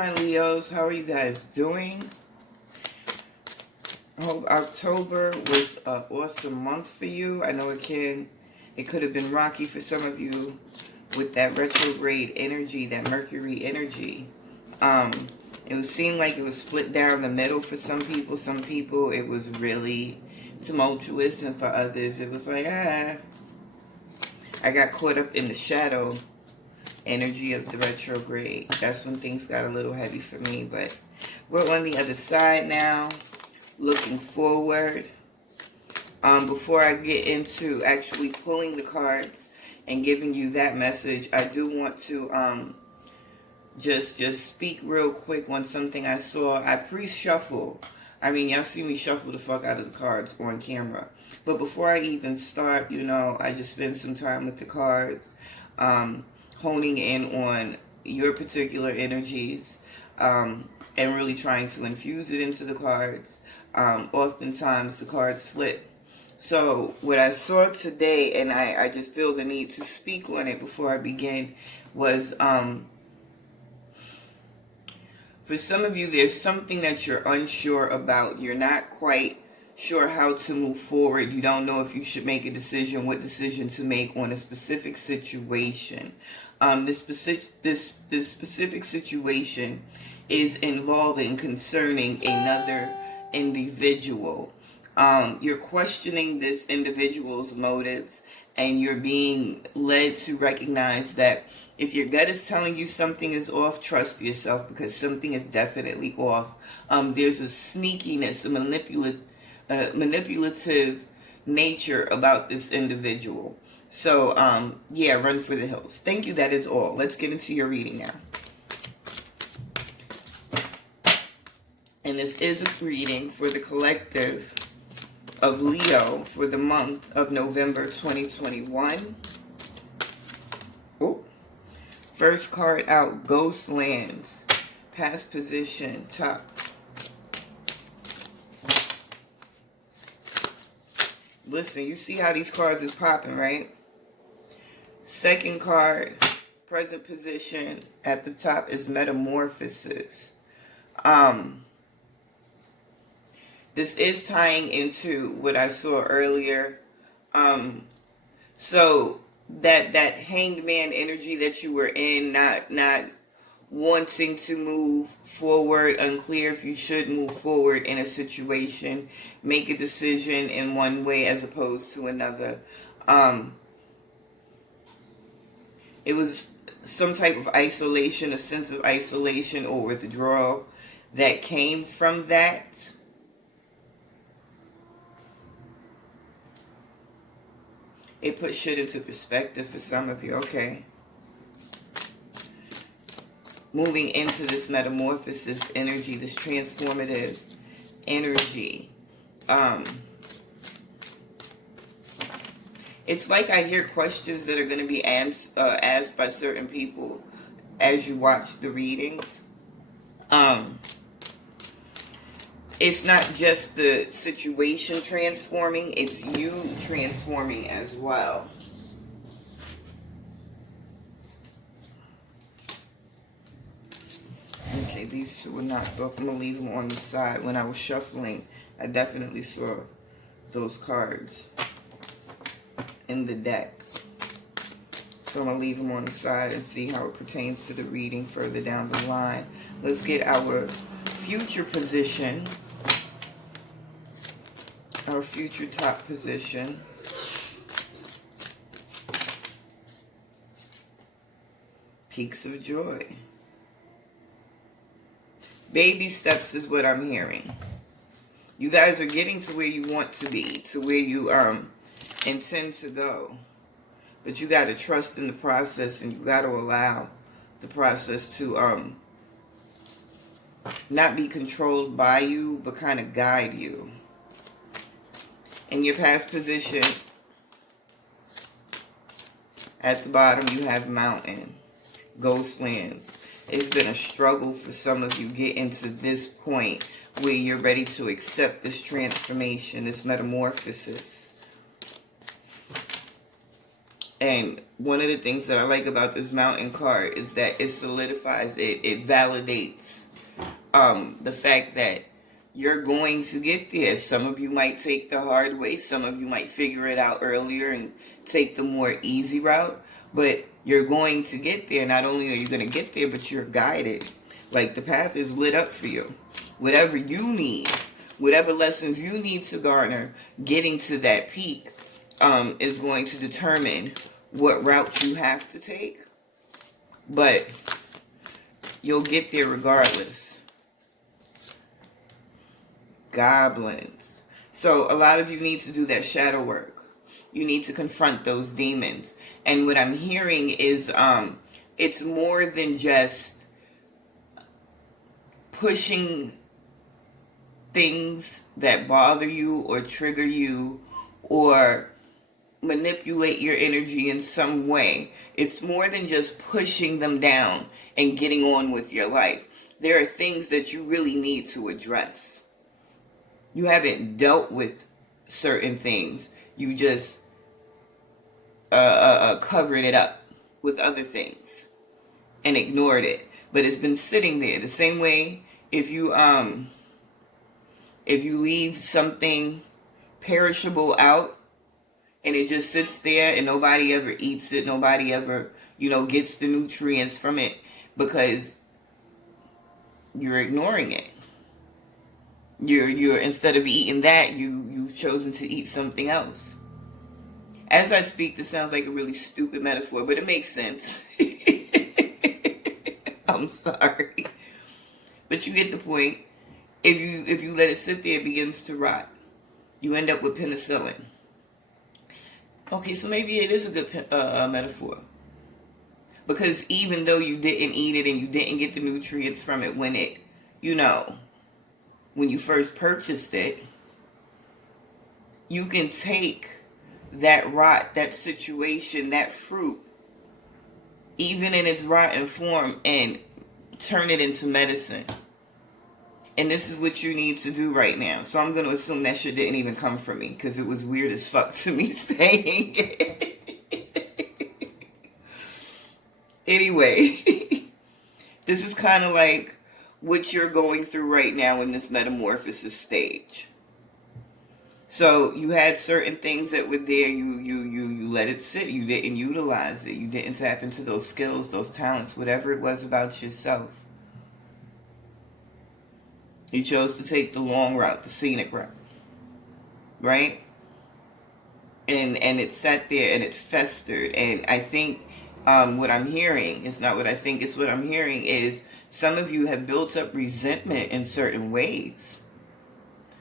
my Leos. How are you guys doing? I hope October was an awesome month for you. I know it could have been rocky for some of you with that retrograde energy, that Mercury energy. It seemed like it was split down the middle for some people. Some people it was really tumultuous, and for others it was like, I got caught up in the shadow energy of the retrograde. That's when things got a little heavy for me, but we're on the other side now, looking forward. Before I get into actually pulling the cards and giving you that message, I do want to just speak real quick on something I saw. I pre-shuffle. I mean, y'all see me shuffle the fuck out of the cards on camera. But before I even start, I just spend some time with the cards, honing in on your particular energies, and really trying to infuse it into the cards. Oftentimes the cards flip. So what I saw today, and I just feel the need to speak on it before I begin, was for some of you, there's something that you're unsure about. You're not quite sure how to move forward. You don't know if you should make a decision, what decision to make on a specific situation. This specific situation is involving, concerning another individual. You're questioning this individual's motives, and you're being led to recognize that if your gut is telling you something is off, trust yourself, because something is definitely off. There's a sneakiness, a manipulative nature about this individual. So, yeah, run for the hills. Thank you. That is all. Let's get into your reading now. And this is a reading for the collective of Leo for the month of November 2021. Oh, first card out, Ghost Lands, past position, top. Listen, you see how these cards is popping, right? Second card, present position, at the top is Metamorphosis. This is tying into what I saw earlier. So that hanged man energy that you were in, not wanting to move forward, unclear if you should move forward in a situation, make a decision in one way as opposed to another. It was some type of isolation, a sense of isolation or withdrawal that came from that. It put shit into perspective for some of you, okay? Moving into this metamorphosis energy, this transformative energy. It's like I hear questions that are going to be asked by certain people as you watch the readings. It's not just the situation transforming, it's you transforming as well. Okay, these two were knocked off. I'm going to leave them on the side. When I was shuffling, I definitely saw those cards in the deck. So I'm going to leave them on the side and see how it pertains to the reading further down the line. Let's get our future position. Our future top position. Peaks of joy. Baby steps is what I'm hearing. You guys are getting to where you want to be, to where you intend to go. But you got to trust in the process, and you got to allow the process to not be controlled by you, but kind of guide you. In your past position, at the bottom you have mountain, ghost lands. It's been a struggle for some of you getting to this point where you're ready to accept this transformation, this metamorphosis. And one of the things that I like about this mountain card is that it solidifies it validates the fact that you're going to get there. Some of you might take the hard way. Some of you might figure it out earlier and take the more easy route. But you're going to get there. Not only are you going to get there, but you're guided. Like the path is lit up for you. Whatever you need, whatever lessons you need to garner, getting to that peak is going to determine what route you have to take. But you'll get there regardless. Goblins. So a lot of you need to do that shadow work. You need to confront those demons. And what I'm hearing is it's more than just pushing things that bother you or trigger you or manipulate your energy in some way. It's more than just pushing them down and getting on with your life. There are things that you really need to address. You haven't dealt with certain things. You just covered it up with other things and ignored it. But it's been sitting there. The same way if you leave something perishable out and it just sits there and nobody ever eats it, nobody ever, gets the nutrients from it because you're ignoring it. You're instead of eating that, you've chosen to eat something else. As I speak, this sounds like a really stupid metaphor, but it makes sense. I'm sorry. But you get the point. If you let it sit there, it begins to rot. You end up with penicillin. Okay, so maybe it is a good metaphor. Because even though you didn't eat it and you didn't get the nutrients from it when it, when you first purchased it, you can take that rot, that situation, that fruit, even in its rotten form, and turn it into medicine. And this is what you need to do right now. So I'm going to assume that shit didn't even come from me because it was weird as fuck to me saying it. Anyway, this is kind of like what you're going through right now in this metamorphosis stage. So you had certain things that were there. You let it sit. You didn't utilize it. You didn't tap into those skills, those talents, whatever it was about yourself. You chose to take the long route, the scenic route, right? And it sat there and it festered. And I think what I'm hearing, it's not what I think, it's what I'm hearing is some of you have built up resentment in certain ways.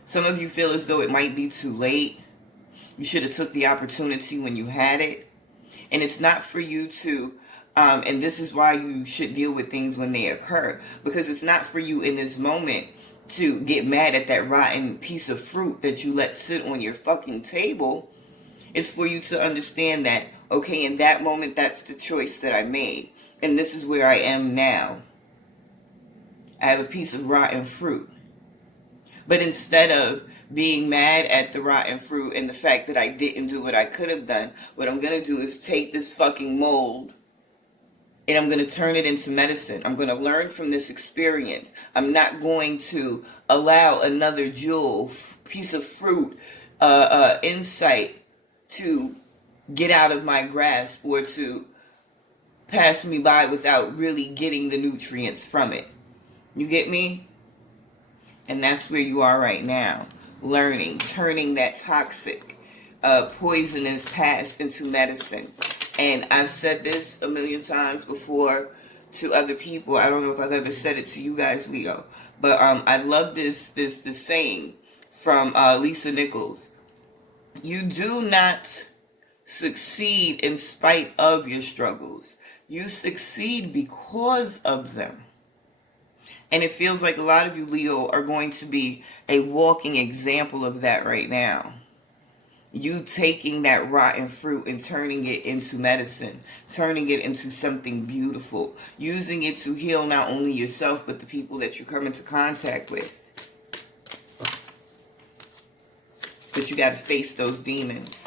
Some of you feel as though it might be too late. You should have took the opportunity when you had it. And it's not for you to, and this is why you should deal with things when they occur. Because it's not for you in this moment to get mad at that rotten piece of fruit that you let sit on your fucking table. It's for you to understand that, okay, in that moment, that's the choice that I made. And this is where I am now. I have a piece of rotten fruit. But instead of being mad at the rotten fruit and the fact that I didn't do what I could have done, what I'm going to do is take this fucking mold and I'm going to turn it into medicine. I'm going to learn from this experience. I'm not going to allow another jewel, piece of fruit, insight to get out of my grasp or to pass me by without really getting the nutrients from it. You get me? And that's where you are right now. Learning, turning that toxic, poisonous past into medicine. And I've said this a million times before to other people. I don't know if I've ever said it to you guys, Leo. But I love this saying from Lisa Nichols. You do not succeed in spite of your struggles. You succeed because of them. And it feels like a lot of you, Leo, are going to be a walking example of that right now. You taking that rotten fruit and turning it into medicine, turning it into something beautiful, using it to heal not only yourself, but the people that you come into contact with. But you got to face those demons.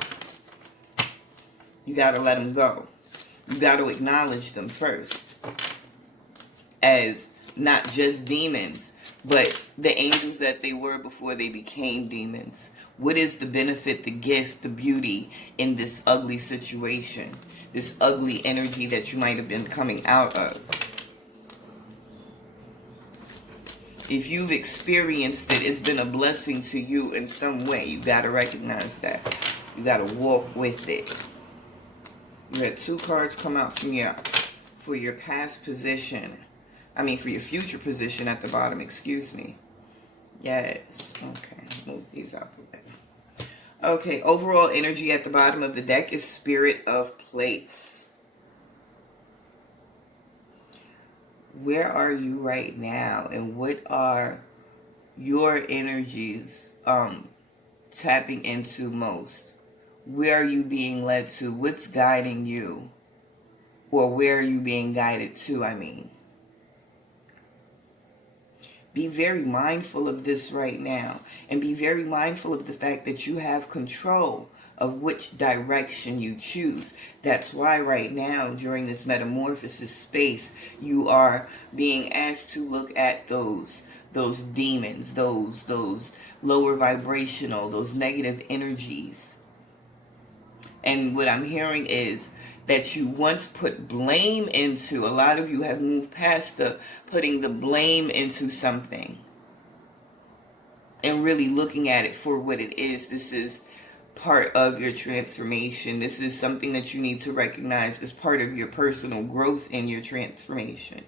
You got to let them go. You got to acknowledge them first as not just demons, but the angels that they were before they became demons. What is the benefit, the gift, the beauty in this ugly situation? This ugly energy that you might have been coming out of. If you've experienced it, it's been a blessing to you in some way. You got to recognize that. You got to walk with it. You had 2 cards come out for your past position. I mean, for your future position at the bottom, excuse me. Yes. Okay. Move these out the way. Okay. Overall energy at the bottom of the deck is Spirit of Place. Where are you right now? And what are your energies tapping into most? Where are you being led to? What's guiding you? Or where are you being guided to, I mean? Be very mindful of this right now. And be very mindful of the fact that you have control of which direction you choose. That's why right now, during this metamorphosis space, you are being asked to look at those demons, those lower vibrational, those negative energies. And what I'm hearing is that you once put blame into. A lot of you have moved past the putting the blame into something and really looking at it for what it is. This is part of your transformation. This is something that you need to recognize as part of your personal growth and your transformation.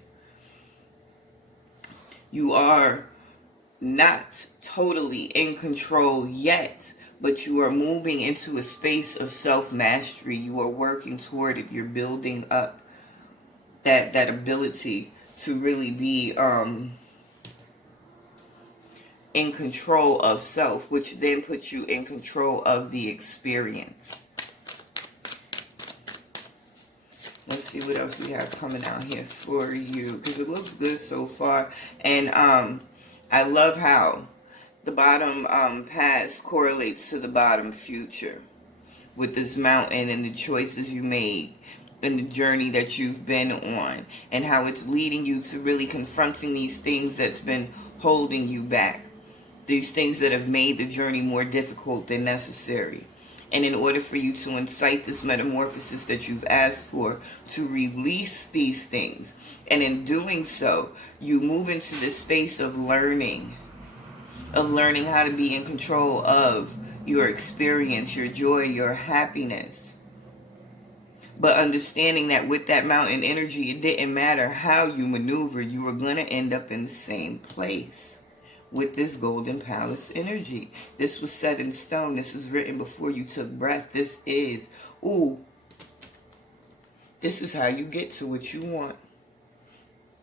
You are not totally in control yet, but you are moving into a space of self-mastery. You are working toward it. You're building up that ability to really be in control of self, which then puts you in control of the experience. Let's see what else we have coming out here for you, because it looks good so far. And I love how the bottom past correlates to the bottom future with this mountain and the choices you made and the journey that you've been on, and how it's leading you to really confronting these things that's been holding you back. These things that have made the journey more difficult than necessary. And in order for you to incite this metamorphosis that you've asked for, to release these things, and in doing so, you move into this space of learning how to be in control of your experience, your joy, your happiness. But understanding that with that mountain energy, it didn't matter how you maneuvered, you were going to end up in the same place with this golden palace energy. This was set in stone. This was written before you took breath. This is how you get to what you want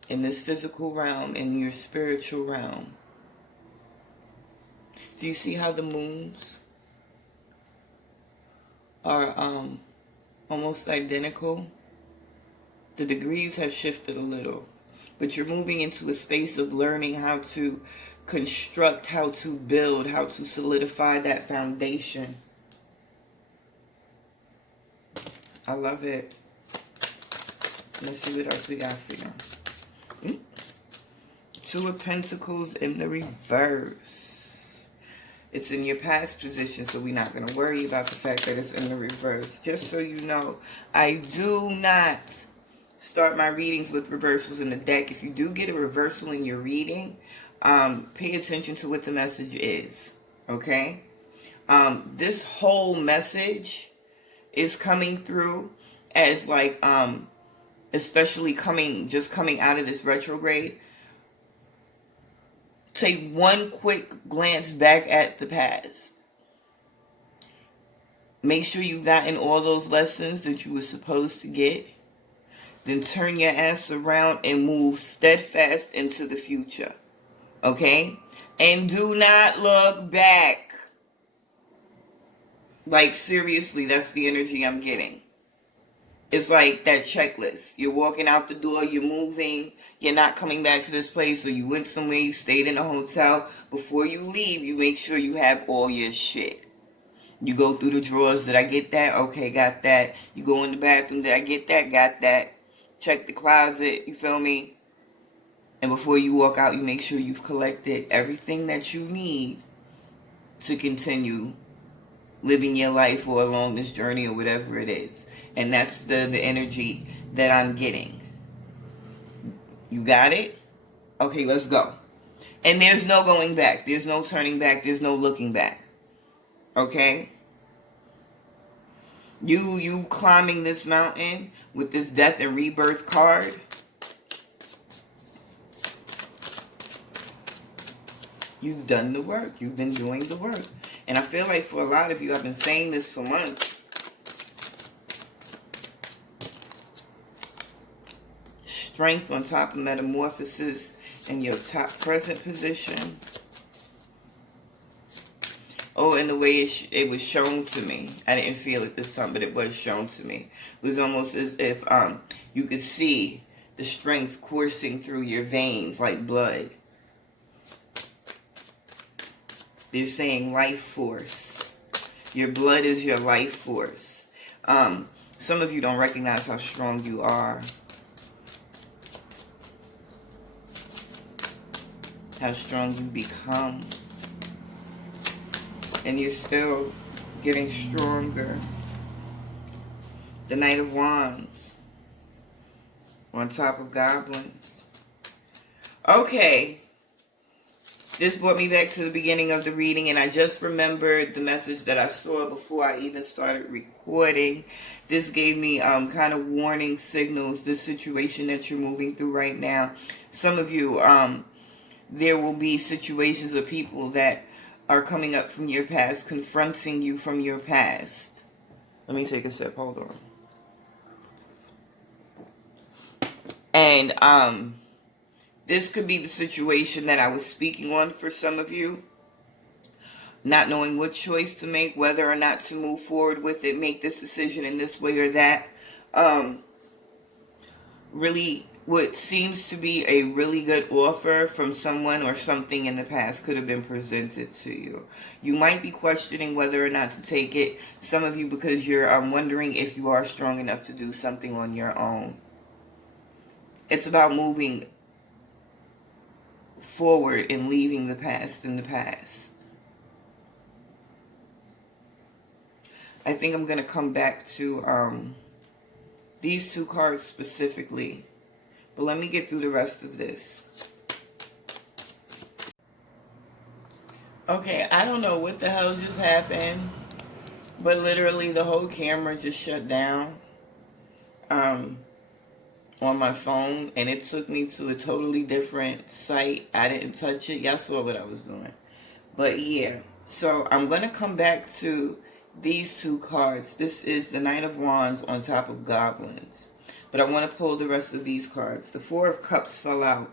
in this physical realm, in your spiritual realm. Do you see how the moons are almost identical? The degrees have shifted a little, but you're moving into a space of learning how to construct, how to build, how to solidify that foundation. I love it. Let's see what else we got for you. 2 of Pentacles in the reverse. It's in your past position, so we're not going to worry about the fact that it's in the reverse. Just so you know, I do not start my readings with reversals in the deck. If you do get a reversal in your reading, pay attention to what the message is, okay? This whole message is coming through as like, especially just coming out of this retrograde. Take one quick glance back at the past. Make sure you've gotten all those lessons that you were supposed to get. Then turn your ass around and move steadfast into the future. Okay? And do not look back. Like, seriously, that's the energy I'm getting. It's like that checklist. You're walking out the door, you're moving, you're not coming back to this place, or you went somewhere, you stayed in a hotel. Before you leave, you make sure you have all your shit. You go through the drawers. Did I get that? Okay, got that. You go in the bathroom. Did I get that? Got that. Check the closet. You feel me? And before you walk out, you make sure you've collected everything that you need to continue living your life or along this journey or whatever it is. And that's the energy that I'm getting. You got it? Okay, let's go. And there's no going back. There's no turning back. There's no looking back. Okay? You climbing this mountain with this death and rebirth card. You've done the work. You've been doing the work. And I feel like for a lot of you, I've been saying this for months. Strength on top of metamorphosis in your top present position. Oh, and the way it was shown to me. I didn't feel it this time, but it was shown to me. It was almost as if you could see the strength coursing through your veins like blood. They're saying life force. Your blood is your life force. Some of you don't recognize how strong you are. How strong you've become. And you're still getting stronger. The Knight of Wands. On top of Goblins. Okay. This brought me back to the beginning of the reading, and I just remembered the message that I saw before I even started recording. This gave me kind of warning signals, this situation that you're moving through right now. Some of you, there will be situations of people that are coming up from your past, confronting you from your past. Let me take a sip, hold on. And, this could be the situation that I was speaking on for some of you. Not knowing what choice to make, whether or not to move forward with it, make this decision in this way or that. Really, what seems to be a really good offer from someone or something in the past could have been presented to you. You might be questioning whether or not to take it. Some of you because you're wondering if you are strong enough to do something on your own. It's about moving forward and leaving the past in the past. I think I'm going to come back to these two cards specifically. But let me get through the rest of this. Okay, I don't know what the hell just happened. But literally the whole camera just shut down. On my phone, and it took me to a totally different site. I didn't touch it. Y'all saw what I was doing. But yeah, so I'm going to come back to these two cards. This is the Knight of Wands on top of Goblins. But I want to pull the rest of these cards. The Four of Cups fell out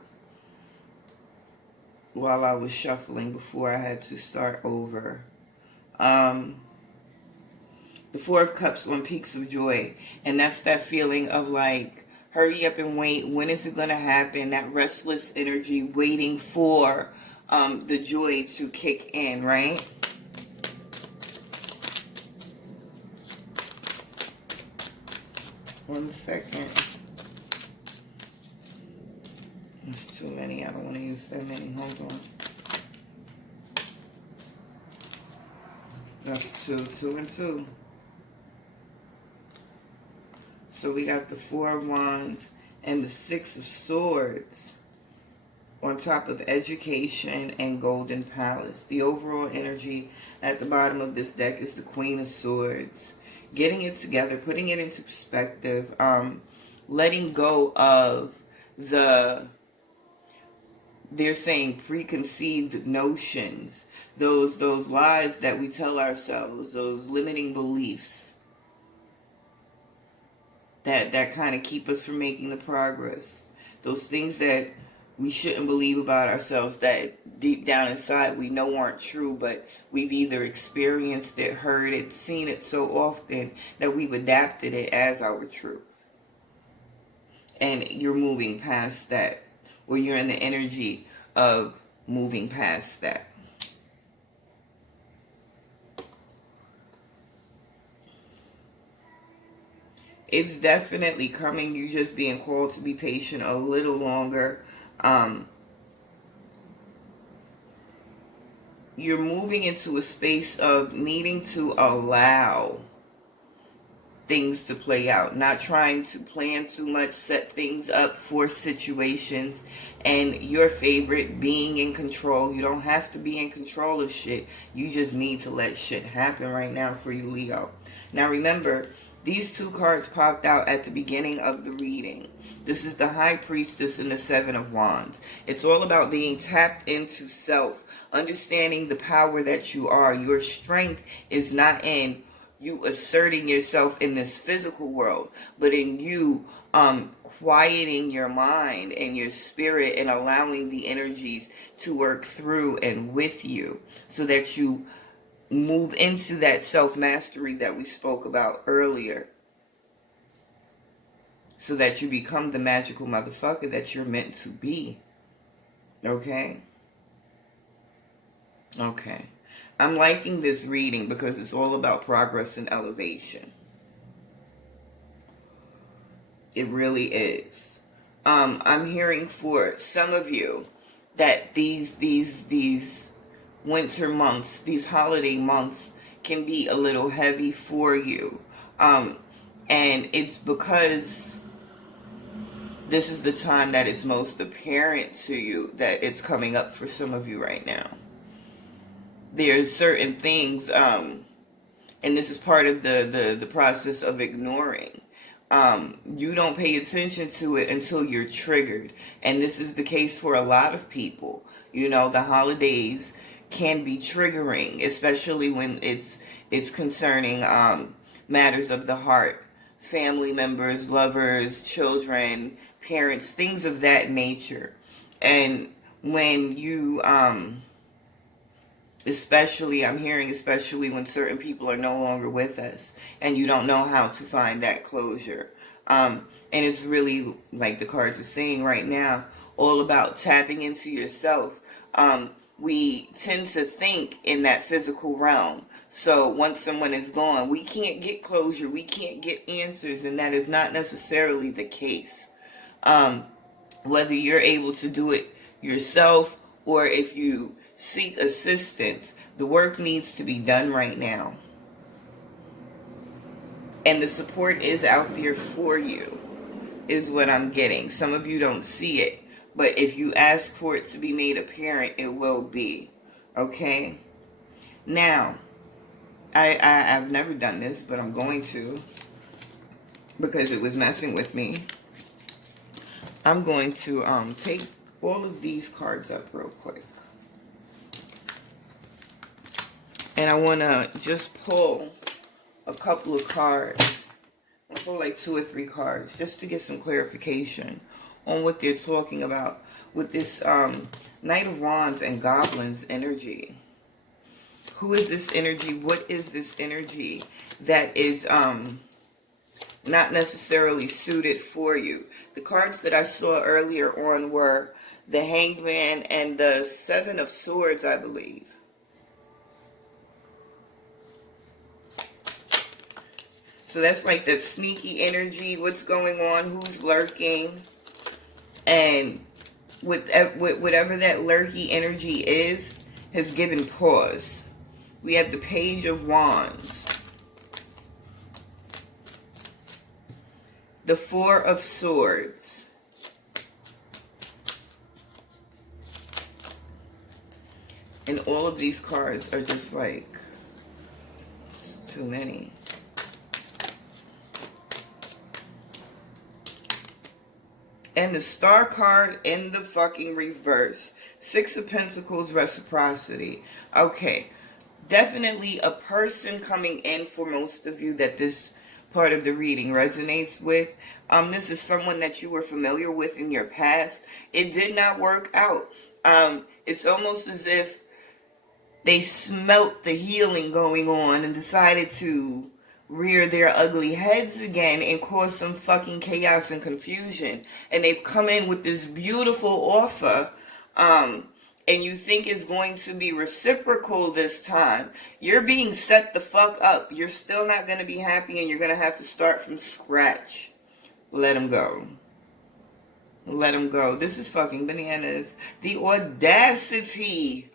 while I was shuffling before I had to start over. The Four of Cups on Peaks of Joy. And that's that feeling of like, hurry up and wait. When is it going to happen? That restless energy waiting for the joy to kick in, right? One second. There's too many. I don't want to use that many. Hold on. That's two and two. So we got the Four of Wands and the Six of Swords on top of education and Golden Palace. The overall energy at the bottom of this deck is the Queen of Swords. Getting it together, putting it into perspective, letting go of they're saying preconceived notions, those lies that we tell ourselves, those limiting beliefs that kind of keep us from making the progress. Those things that we shouldn't believe about ourselves that deep down inside we know aren't true, but we've either experienced it, heard it, seen it so often that we've adapted it as our truth. And you're moving past that, or you're in the energy of moving past that. It's definitely coming. You're just being called to be patient a little longer. You're moving into a space of needing to allow things to play out, not trying to plan too much, set things up for situations, and your favorite, being in control. You don't have to be in control of shit. You just need to let shit happen right now for you, Leo. Now remember, these two cards popped out at the beginning of the reading. This is the High Priestess and the Seven of Wands. It's all about being tapped into self, understanding the power that you are. Your strength is not in you asserting yourself in this physical world, but in you quieting your mind and your spirit and allowing the energies to work through and with you, so that you move into that self-mastery that we spoke about earlier, so that you become the magical motherfucker that you're meant to be. Okay? Okay. I'm liking this reading because it's all about progress and elevation. It really is. I'm hearing for some of you that these winter months, these holiday months, can be a little heavy for you. And it's because this is the time that it's most apparent to you that it's coming up for some of you right now. There's certain things, and this is part of the process of ignoring. You don't pay attention to it until you're triggered. And this is the case for a lot of people. You know, the holidays can be triggering, especially when it's concerning matters of the heart. Family members, lovers, children, parents, things of that nature. And when you... especially, I'm hearing especially when certain people are no longer with us and you don't know how to find that closure. And it's really, like the cards are saying right now, all about tapping into yourself. We tend to think in that physical realm. So once someone is gone, we can't get closure, we can't get answers, and that is not necessarily the case. Whether you're able to do it yourself or if you seek assistance, the work needs to be done right now. And the support is out there for you, is what I'm getting. Some of you don't see it, but if you ask for it to be made apparent, it will be. Okay? Now, I've never done this, but I'm going to, because it was messing with me. I'm going to take all of these cards up real quick. And I want to just pull a couple of cards. I'll pull like 2 or 3 cards just to get some clarification on what they're talking about with this Knight of Wands and Goblins energy. Who is this energy? What is this energy that is not necessarily suited for you? The cards that I saw earlier on were the Hanged Man and the Seven of Swords, I believe. So that's like that sneaky energy, what's going on, who's lurking. And whatever that lurky energy is, has given pause. We have the Page of Wands. The Four of Swords. And all of these cards are just like, it's too many. And the Star card in the fucking reverse. Six of Pentacles, reciprocity. Okay. Definitely a person coming in for most of you that this part of the reading resonates with. This is someone that you were familiar with in your past. It did not work out. It's almost as if they smelt the healing going on and decided to rear their ugly heads again and cause some fucking chaos and confusion. And they've come in with this beautiful offer. and you think it's going to be reciprocal this time, you're being set the fuck up. You're still not going to be happy, and you're going to have to start from scratch. Let him go. Let him go. This is fucking bananas. The audacity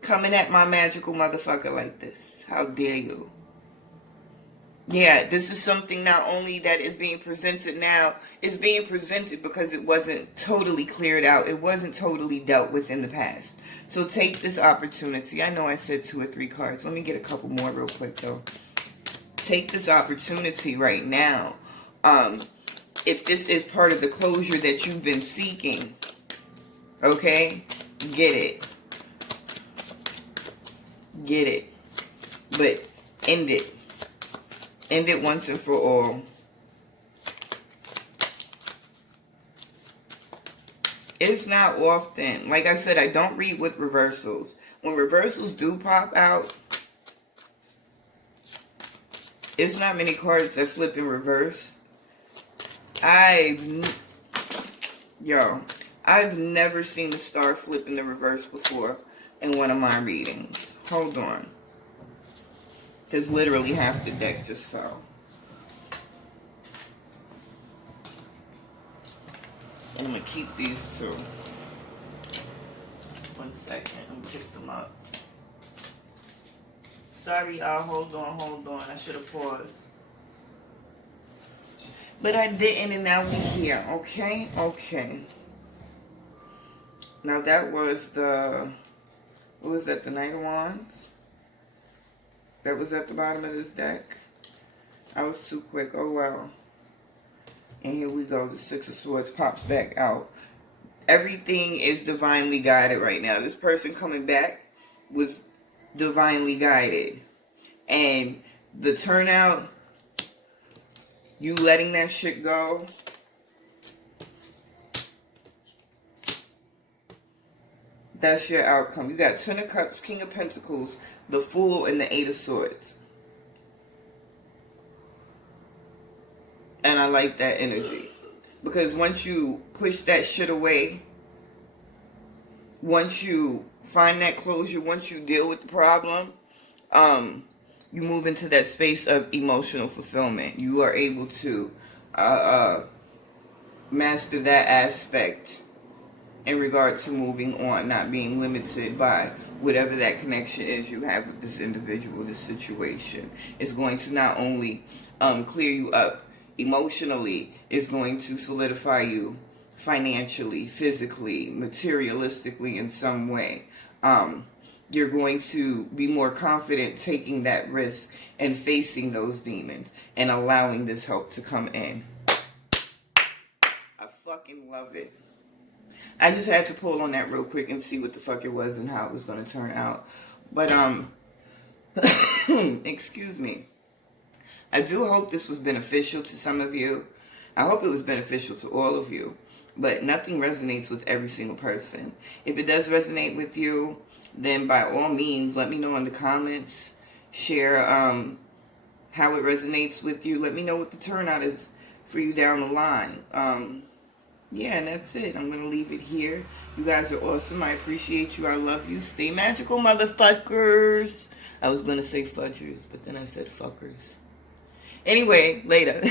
coming at my magical motherfucker like this. How dare you? Yeah, this is something not only that is being presented now, it's being presented because it wasn't totally cleared out. It wasn't totally dealt with in the past. So take this opportunity. I know I said 2 or 3 cards. Let me get a couple more real quick, though. Take this opportunity right now. If this is part of the closure that you've been seeking, okay, get it. Get it. But end it. End it once and for all. It's not often. Like I said, I don't read with reversals. When reversals do pop out, it's not many cards that flip in reverse. I've never seen the star flip in the reverse before in one of my readings. Hold on. Because literally half the deck just fell. And I'm going to keep these 2. 1 second. I'm going to pick them up. Sorry, y'all. Hold on. I should have paused. But I didn't, and now we're here. Okay? Okay. Now that was the... What was that? The Knight of Wands? That was at the bottom of this deck. I was too quick. Oh, wow. And here we go. The 6 of Swords pops back out. Everything is divinely guided right now. This person coming back was divinely guided. And the turnout, you letting that shit go, that's your outcome. You got 10 of Cups, King of Pentacles, the Fool, and the 8 of Swords. And I like that energy. Because once you push that shit away, once you find that closure, once you deal with the problem, you move into that space of emotional fulfillment. You are able to master that aspect in regard to moving on, not being limited by whatever that connection is you have with this individual, this situation. It's going to not only clear you up emotionally, it's going to solidify you financially, physically, materialistically in some way. You're going to be more confident taking that risk and facing those demons and allowing this help to come in. I fucking love it. I just had to pull on that real quick and see what the fuck it was and how it was going to turn out. But, excuse me. I do hope this was beneficial to some of you. I hope it was beneficial to all of you. But nothing resonates with every single person. If it does resonate with you, then by all means, let me know in the comments. Share how it resonates with you. Let me know what the turnout is for you down the line. Yeah, and that's it. I'm going to leave it here. You guys are awesome. I appreciate you. I love you. Stay magical, motherfuckers. I was going to say fudgers, but then I said fuckers. Anyway, later.